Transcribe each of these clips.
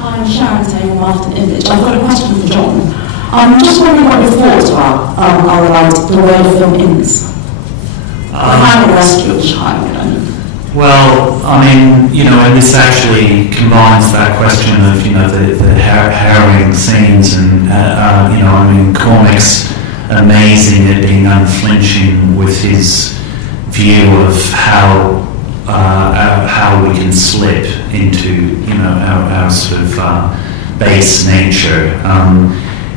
Hi, I'm Sharon Taylor, Martin Image. I've got a question for John. I'm just wondering what your thoughts are about the way the film ends. How the rescue of the child. Well, I mean, you know, and this actually combines that question of, you know, the harrowing scenes and, you know, I mean, Cormac's amazing at being unflinching with his view of how we can slip into, you know, our sort of base nature.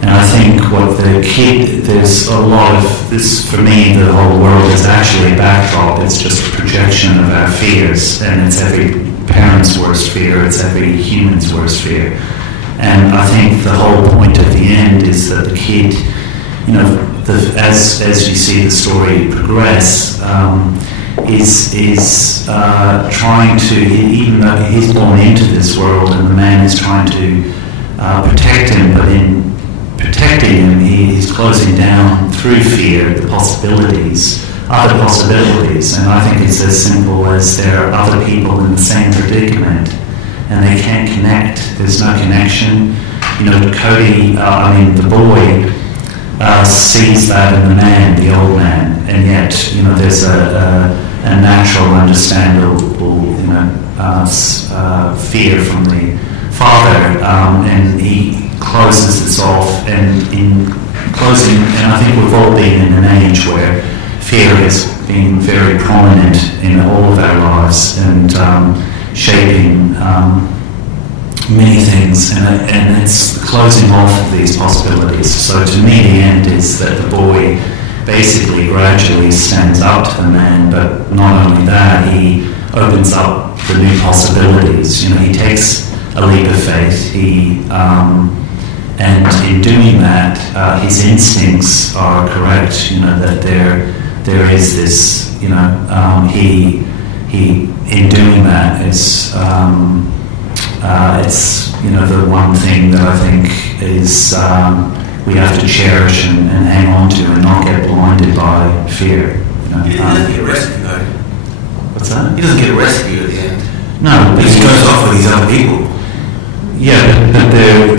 And I think what the kid, there's a lot of this, for me, the whole world is actually a backdrop. It's just a projection of our fears, and it's every parent's worst fear, it's every human's worst fear. And I think the whole point at the end is that the kid, you know, as you see the story progress, is trying to, even though he's born into this world and the man is trying to protect him, but in protecting him, he's closing down through fear the possibilities, other possibilities. And I think it's as simple as there are other people in the same predicament and they can't connect. There's no connection. You know, Cody, the boy, sees that in the man, the old man, and yet, you know, there's a natural, understandable, you know, fear from the father, and he closes this off, and in closing, and I think we've all been in an age where fear has been very prominent in all of our lives and shaping many things, and it's the closing off of these possibilities. So to me the end is that the boy basically gradually stands up to the man, but not only that, he opens up the new possibilities. You know, he takes a leap of faith, and in doing that, his instincts are correct. You know, that there is this. You know, he in doing that is it's, you know, the one thing that I think is we have to cherish and hang on to and not get blinded by fear. You know, he doesn't get rescued though. What's that? He doesn't get rescued at the end. No, he goes off with these other people. Yeah, but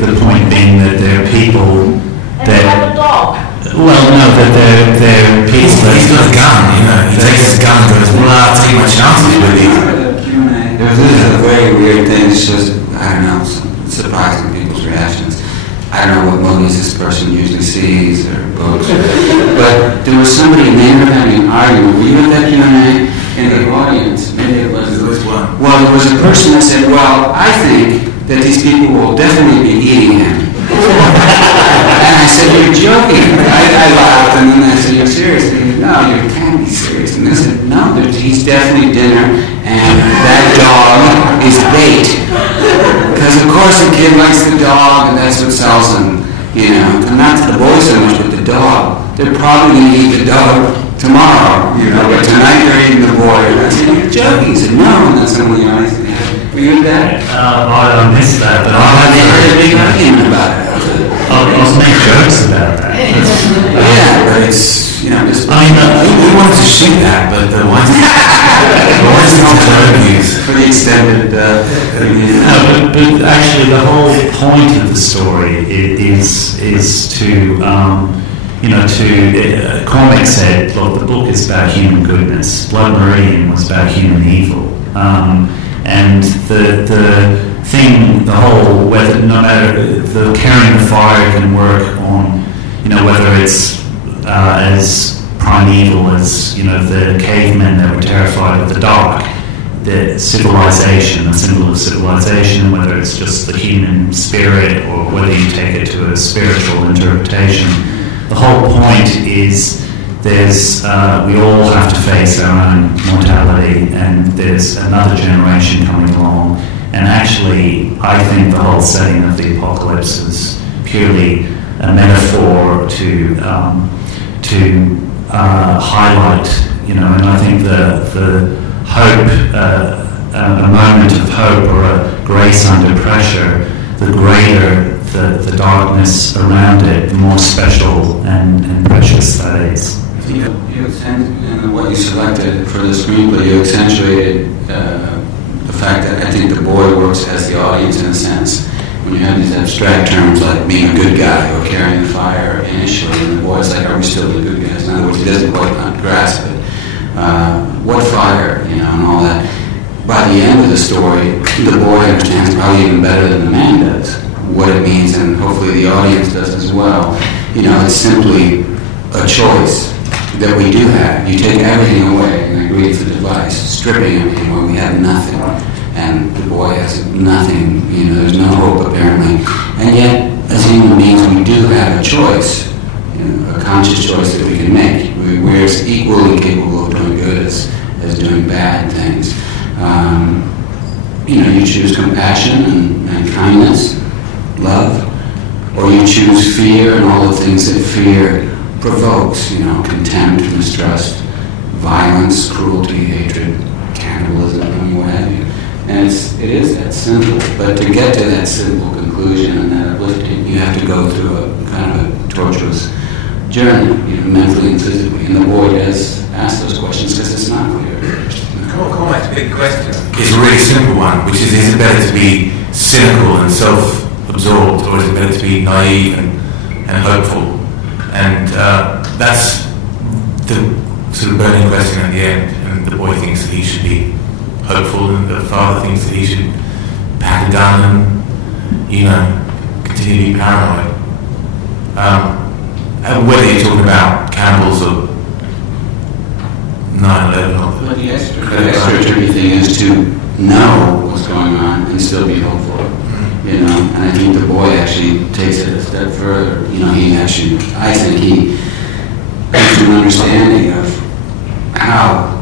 the point being that there are people that... have a dog. Well, no, that they're people that... He's got a gun, you know. He takes his gun and goes, well, I'll take my chances with you. This is a very weird thing. It's just, I don't know, surprising people's reactions. I don't know what movies this person usually sees or books. But there was somebody in there having an argument. Were you at that Q&A? In the audience. Maybe it was... Well, there was a person that said, well, I think that these people will definitely be eating him. And I said, you're joking. I laughed, and then I said, you're serious? And he said, no, you can't be serious. And I said, no, he's definitely dinner, and that dog is bait. Because of course the kid likes the dog, and that's what sells him. You know, and not to the boy so much, but the dog. They're probably going to eat the dog tomorrow, you know, but tonight they're eating the boy. And I said, you're joking. He said, no, and that's when I said, were you at that? I missed that, but I heard a big argument about it. I'll make jokes about that. Yeah, but it's, you know, just... I mean, we wanted to shoot that, but the ones not for the extended... No, but actually the whole point of the story is to, you know, Cormac said, look, the book is about human goodness. Blood Meridian was about human evil. And the thing, the whole, whether, no matter, the carrying the fire can work on, you know, whether it's as primeval as, you know, the cavemen that were terrified of the dark, the civilization, a symbol of civilization, whether it's just the human spirit or whether you take it to a spiritual interpretation. The whole point is there's, we all have to face our own mortality, and there's another generation coming along. And actually, I think the whole setting of the apocalypse is purely a metaphor to highlight, you know, and I think the hope, a moment of hope or a grace under pressure, the greater the darkness around it, the more special and precious that is. In what you selected for the screenplay, you accentuated the fact that I think the boy works as the audience in a sense, when you have these abstract terms like being a good guy or carrying the fire initially, and the boy's like, are we still the good guys? In other words, he doesn't quite grasp it. What fire, you know, and all that. By the end of the story, the boy understands probably even better than the man does what it means, and hopefully the audience does as well. You know, it's simply a choice that we do have. You take everything away, and I agree it's a device, stripping everything where we have nothing. And the boy has nothing, you know, there's no hope apparently. And yet, as human beings, we do have a choice, you know, a conscious choice that we can make. We're as equally capable of doing good as doing bad things. You know, you choose compassion and kindness, love, or you choose fear and all the things that fear provokes, you know, contempt, mistrust, violence, cruelty, hatred, cannibalism, and what have you. And it is that simple, but to get to that simple conclusion and that uplifting, you have to go through a kind of a torturous journey, you know, mentally and physically. And the boy does ask those questions because it's not clear. Come back to the big question. It's a really simple one, which is it better to be cynical and self-absorbed, or is it better to be naive and hopeful? And that's the sort of burning question at the end. And the boy thinks that he should be hopeful, and the father thinks that he should pack a gun and, you know, continue to be paranoid. And whether you're talking about cannibals or 9/11 or but the extra thing is to know what's going on and still be hopeful. You know, and I think the boy actually takes it a step further. You know, I think he has an understanding of how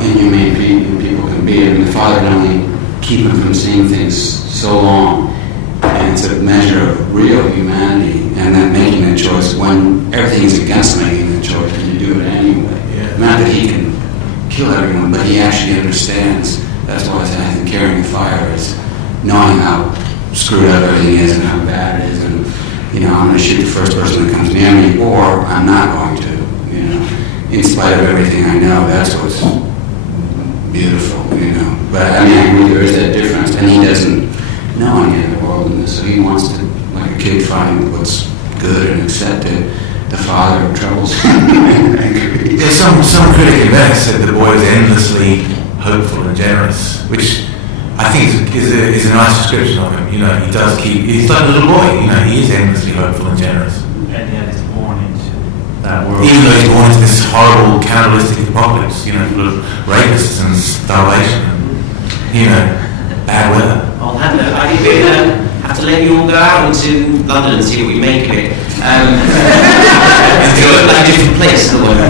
inhumane people can be. I mean, the father can only keep him from seeing things so long, and it's a measure of real humanity, and then making that choice when everything's against making the choice, and you do it anyway. Yeah. Not that he can kill everyone, but he actually understands. That's why I think carrying the fire is knowing how screwed up everything is and how bad it is, and, you know, I'm going to shoot the first person that comes near me, or I'm not going to, you know, in spite of everything I know. That's what's beautiful, you know. But I mean, I agree there is that difference, and he doesn't know any other world in this, so he wants to, like a kid, find what's good and accept it. The father of troubles. Yeah, some critic event said the boy is endlessly hopeful and generous, which I think is a nice description of him. You know, he's like a little boy, you know, he is endlessly hopeful and generous. And yet he's born into that world. Even though he's born into this horrible cannibalistic apocalypse, you know, full of rapists and starvation and, you know, bad weather. On that note, I think we're going to have to let you all go out into London and see what you make of it. Go a different place at the moment.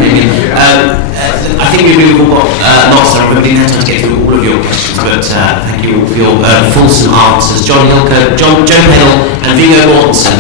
I think we've all got lots of. We've been had time to get through all of your questions, but thank you all for your fulsome answers. John Hilker, Joe Pedal, and Viggo Mortensen.